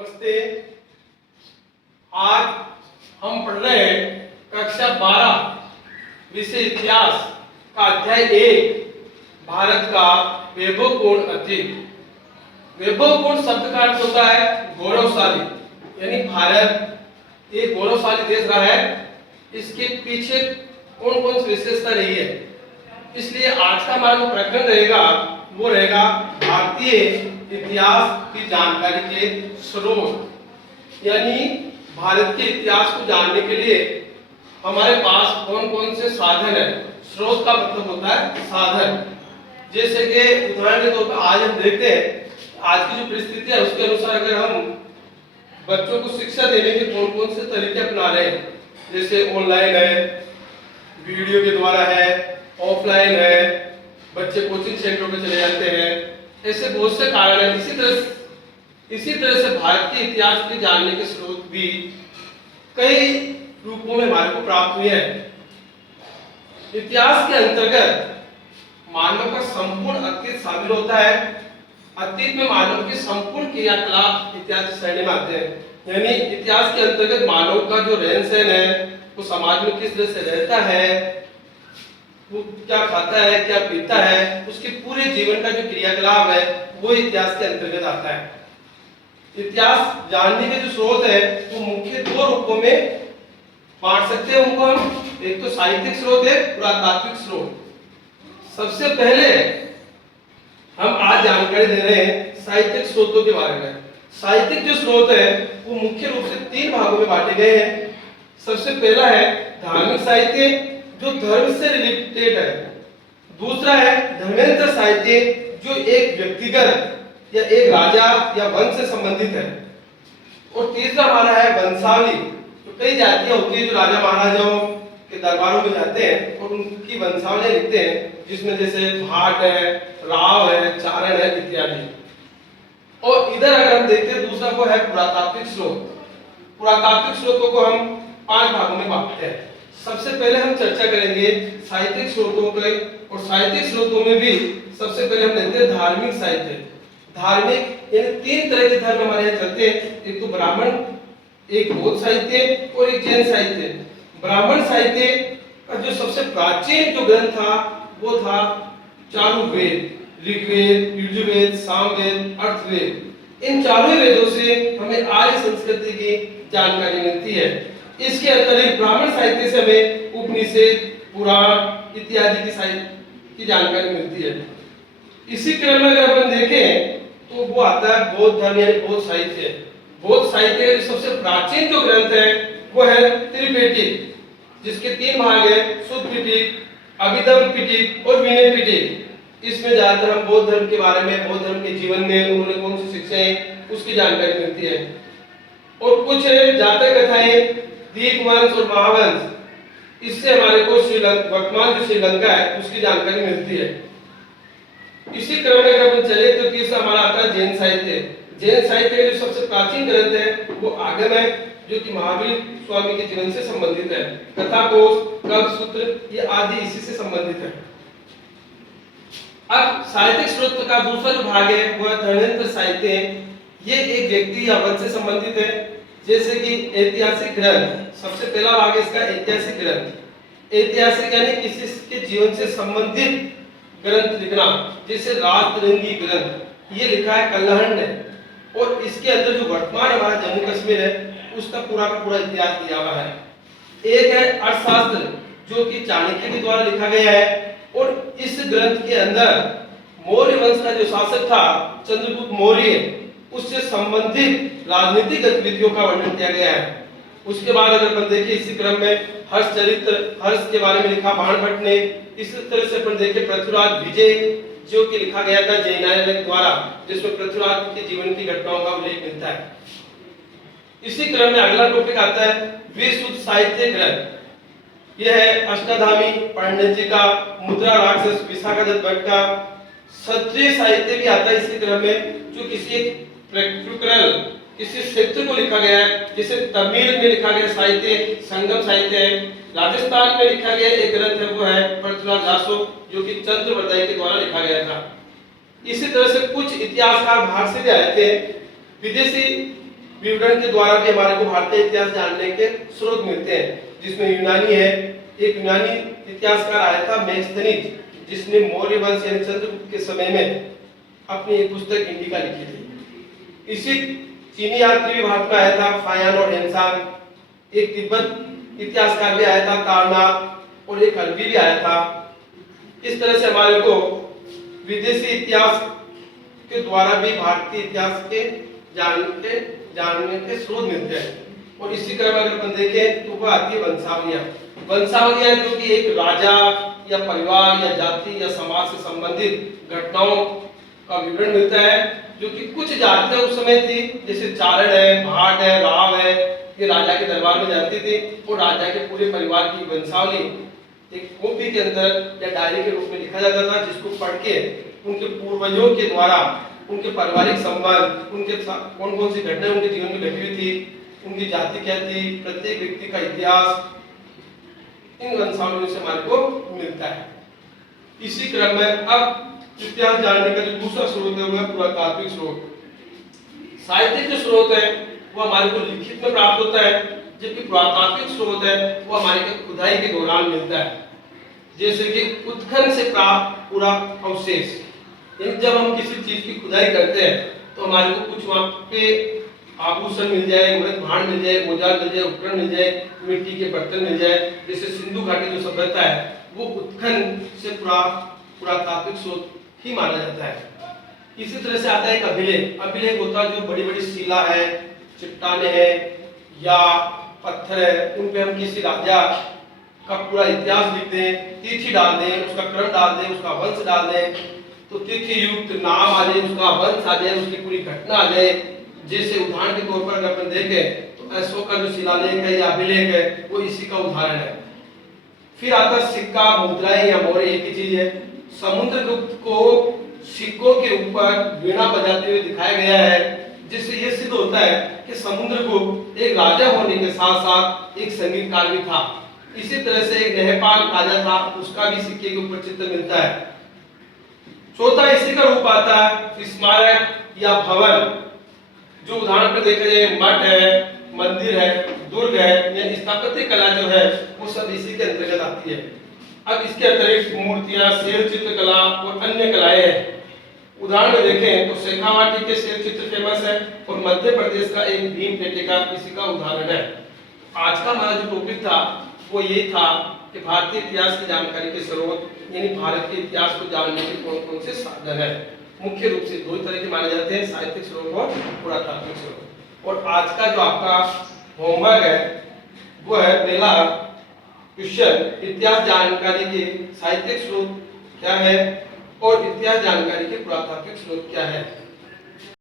नमस्ते। आज हम पढ़ रहे हैं कक्षा 12 विषय इतिहास का अध्याय 1 भारत का वैभवपूर्ण अतीत। वैभवपूर्ण शब्द का अर्थ होता है गौरवशाली, यानी भारत एक गौरवशाली देश रहा है। इसके पीछे कौन कौन सी विशेषता रही है, इसलिए आज का हमारा जो प्रकरण रहेगा वो रहेगा भारतीय इतिहास की जानकारी के स्रोत। यानी भारत के इतिहास को जानने के लिए हमारे पास कौन कौन से साधन है। स्रोत का मतलब होता है साधन। जैसे कि उदाहरण के तौर पर आज हम देखते हैं आज की जो परिस्थिति है उसके अनुसार अगर हम बच्चों को शिक्षा देने के कौन कौन से तरीके अपना रहे हैं, जैसे ऑनलाइन है, वीडियो के द्वारा है, ऑफलाइन है, बच्चे कोचिंग सेंटरों में चले जाते हैं, ऐसे बहुत से कारण हैं। इसी तरह से भारत के इतिहास के जानने के स्रोत भी कई रूपों में हमारे को प्राप्त हुए हैं। इतिहास के अंतर्गत मानव का संपूर्ण अतीत शामिल होता है। अतीत में मानव के संपूर्ण क्रियाकलाप इतिहास की श्रेणी में आते हैं। यानी इतिहास के अंतर्गत मानव का जो रहन सहन है, वो समाज में किस तरह से रहता है, वो क्या खाता है, क्या पीता है, उसके पूरे जीवन का जो क्रियाकलाप है वो इतिहास के अंतर्गत आता है। इतिहास जानने के जो स्रोत है वो मुख्य दो रूपों में बांट सकते हैं उनको हम। एक तो साहित्यिक स्रोत है, पुरातात्विक स्रोत। सबसे पहले हम आज जानकारी दे रहे हैं साहित्यिक स्रोतों के बारे में। साहित्यिक जो स्रोत है वो मुख्य रूप से 3 भागों में बांटे गए हैं। सबसे पहला है धार्मिक साहित्य, जो धर्म से रिलेटेड है। दूसरा है धर्मेंद्र साहित्य, जो एक व्यक्तिगत या एक राजा या वंश से संबंधित है। और तीसरा हमारा है वंशावली, तो कई जातियां होती है जो राजा महाराजाओं के दरबारों में जाते हैं और उनकी वंशावली लिखते हैं, जिसमें जैसे भाट है, राव है, चारण है इत्यादि। और इधर अगर हम देखते हैं दूसरा को है पुरातात्विक स्रोत। पुरातात्विक स्रोतों को हम 5 भागों में बांटते हैं। सबसे पहले हम चर्चा करेंगे साहित्यिक स्रोतों के, और साहित्यिक स्रोतों में भी सबसे पहले हम लेते हैं धार्मिक साहित्य। धार्मिक यानी 3 तरह के धर्म हमारे यहाँ चलते हैं, एक तो ब्राह्मण, एक बौद्ध साहित्य और एक जैन साहित्य। ब्राह्मण साहित्य का जो सबसे प्राचीन जो ग्रंथ था वो था चारों वेद, ऋग्वेद, यजुर्वेद, सामवेद, अर्थवेद। इन चारों वेदों से हमें आर्य संस्कृति की जानकारी मिलती है। इसके अतिरिक्त ब्राह्मण साहित्य से हमें उपनिषद, पुराण इत्यादि की साहित्य की जानकारी मिलती है। इसी क्रम में अगर अपन देखें तो वो आता है बौद्ध धर्म यानी बौद्ध साहित्य। बौद्ध साहित्य का सबसे प्राचीन जो ग्रंथ है वो है त्रिपिटक, जिसके 3 भाग है, शुद्ध पिटक, अभिधम्म पिटक और विनय पिटक। इसमें ज्यादातर हम बौद्ध धर्म के बारे में, बौद्ध धर्म के जीवन में उन्होंने कौन सी शिक्षाएं उसकी जानकारी मिलती है। और कुछ जातक कथाएं, दीपवंश और महावंश, इससे हमारे को श्रीलंका, वर्तमान जो श्रीलंका है उसकी जानकारी मिलती है। इसी क्रम में अगर हम चले तो तीसरा हमारा आता है जैन साहित्य। जैन साहित्य का जो सबसे प्राचीन ग्रंथ है वो आगम है, जो कि महावीर स्वामी के जीवन से संबंधित है। कथा कोश, कल्पसूत्र ये आदि इसी से संबंधित है। अब साहित्यिक स्रोत का दूसरा जो भाग है वो धर्मेंद्र साहित्य है। ये एक व्यक्ति या वंश से संबंधित है, जैसे कि ऐतिहासिक ग्रंथ। सबसे पहला भाग है इसका ऐतिहासिक ग्रंथ। ऐतिहासिक यानी किसी के जीवन से संबंधित ग्रंथ लिखना, जैसे राजतरंगी ग्रंथ ये लिखा है कल्हण ने। और इसके अंदर जो वर्तमान हमारा जम्मू कश्मीर है उसका पूरा का पूरा इतिहास दिया हुआ है। एक है अर्थशास्त्र, जो कि चाणक्य के द्वारा लिखा गया है। और इस ग्रंथ के अंदर मौर्य वंश का जो शासक था चंद्रगुप्त मौर्य, उससे संबंधित राजनीतिक गतिविधियों का वर्णन किया गया है। उसके बाद अगर अपन देखें इसी क्रम में हर्ष चरित्र, हर्ष के बारे में लिखा बाणभट्ट ने। इस तरह से अपन देखें पृथ्वीराज विजय, जो कि लिखा गया था जैनायन के द्वारा, जिसमें पृथ्वीराज के जीवन की घटनाओं का उल्लेख मिलता है। इसी क्रम में अगला टॉपिक आता है विशुद्ध साहित्य ग्रंथ। यह है अष्टाधामी पंडित जी का, मुद्रा राक्षस विशाखादत्त भट्ट का। क्षत्रिय साहित्य भी आता है इसी क्रम में, जो किसी किसी क्षेत्र को लिखा गया है। जैसे तमिल में लिखा गया साहित्य संगम साहित्य है। राजस्थान में लिखा गया एक ग्रंथ है वो है पृथ्वीराज दासो, जो कि चंद्रवर्दाई के द्वारा लिखा गया था। इसी तरह से कुछ इतिहासकार बाहर से भी आए थे, विदेशी विवरण के द्वारा भी हमारे को भारतीय इतिहास जानने के स्रोत मिलते हैं, जिसमें यूनानी है। एक यूनानी इतिहासकार आया था मेगस्थनीज, जिसने मौर्य वंश यानी चंद्रगुप्त के समय में अपनी एक पुस्तक इंडिका लिखी थी। इसी चीनी यात्री भी भारत में आया था, फायान और हेनसान। एक तिब्बत इतिहासकार भी आया था, तारनाथ, और एक हल्बी भी आया था। इस तरह से हमारे को विदेशी इतिहास के द्वारा भी भारतीय इतिहास के जानने के स्रोत मिलते हैं। और इसी क्रम में अगर अपन देखें तो वह आती है वंशावलियां। वंशावलियां जो कि एक राजा या परिवार या जाति या समाज से संबंधित घटनाओं का विवरण मिलता है, जो कि कुछ जातियां उस समय थी, जैसे चारण है, भाट है, राव है, ये राजा के दरबार में जाती थी और राजा के पूरे परिवार की वंशावली एक कॉपी के अंदर या डायरी के रूप में लिखा जाता था, जिसको पढ़ के उनके पूर्वजों के द्वारा उनके पारिवारिक संबंध, उनके कौन कौन सी घटनाएं उनके जीवन में घटी हुई थी, उनकी जाति क्या थी, प्रत्येक व्यक्ति का इतिहास, इन वंशावलियों से हमारे को मिलता है। इसी क्रम में अब इतिहास जानने का जो दूसरा स्रोत है वह पुरातात्विक स्रोत। साहित्यिक जो स्रोत है वो हमारे को लिखित में प्राप्त होता है, जबकि पुरातात्विक स्रोत है वो हमारे को खुदाई के दौरान मिलता है, जैसे कि उत्खनन से प्राप्त पूरा अवशेष। जब हम किसी चीज की खुदाई करते हैं तो हमारे को कुछ वहां पे आभूषण मिल जाए, मृत भांड मिल जाए, औजार मिल जाए, उपकरण मिल जाए, मिट्टी के बर्तन मिल जाए। जैसे सिंधु घाटी जो सभ्यता है वो उत्खनन से पुरातात्विक स्रोत ही माना जाता है। इसी तरह से आता है एक अभिलेख। अभिलेख होता है जो बड़ी बड़ी शिला है, चट्टाने हैं या पत्थर है, उन पे हम किसी राजा का पूरा इतिहास लिख दें, तिथि डाल दें, उसका क्रम डाल दें, उसका वंश डाल दें, तो तिथि युक्त नाम आ जाए, उसका वंश आ जाए, उसकी पूरी घटना आ जाए। जैसे उदाहरण के तौर पर अगर अपन देखें तो अशोक का जो शिलालेख है या अभिलेख है वो इसी का उदाहरण है। फिर आता सिक्का, मुद्राएं या मोहरें, एक ही चीज है। समुद्रगुप्त को सिक्कों के ऊपर वीणा बजाते हुए दिखाया गया है, जिससे यह सिद्ध होता है कि समुद्रगुप्त एक राजा होने के साथ साथ एक संगीतकार भी था। इसी तरह से एक नहपाल राजा था, उसका भी सिक्के के ऊपर चित्र मिलता है। चौथा इसी का रूप आता है स्मारक या भवन, जो उदाहरण पर देखा जाए मठ है, मंदिर है, दुर्ग है, या स्थापत्य कला जो है वो सब इसी के अंतर्गत आती है। अब इसके अतिरिक्त मूर्तियां, शैल चित्रकला और अन्य कलाएं हैं। उदाहरण में देखें तो शेखावाटी के शैल चित्र फेमस है और मध्य प्रदेश का एक भीमपेटिका इसी का उदाहरण है। आज का हमारा जो टॉपिक था वो यही था कि भारतीय इतिहास की जानकारी के स्रोत, यानी भारत के इतिहास को जानने के कौन कौन से साधन है। मुख्य रूप से दो तरह के माने जाते हैं, साहित्यिक स्रोत और पुरातात्विक स्रोत। और आज का जो आपका होमवर्क है वो है पहला क्वेश्चन, इतिहास जानकारी के साहित्यिक स्रोत क्या है और इतिहास जानकारी के पुरातात्विक स्रोत क्या है।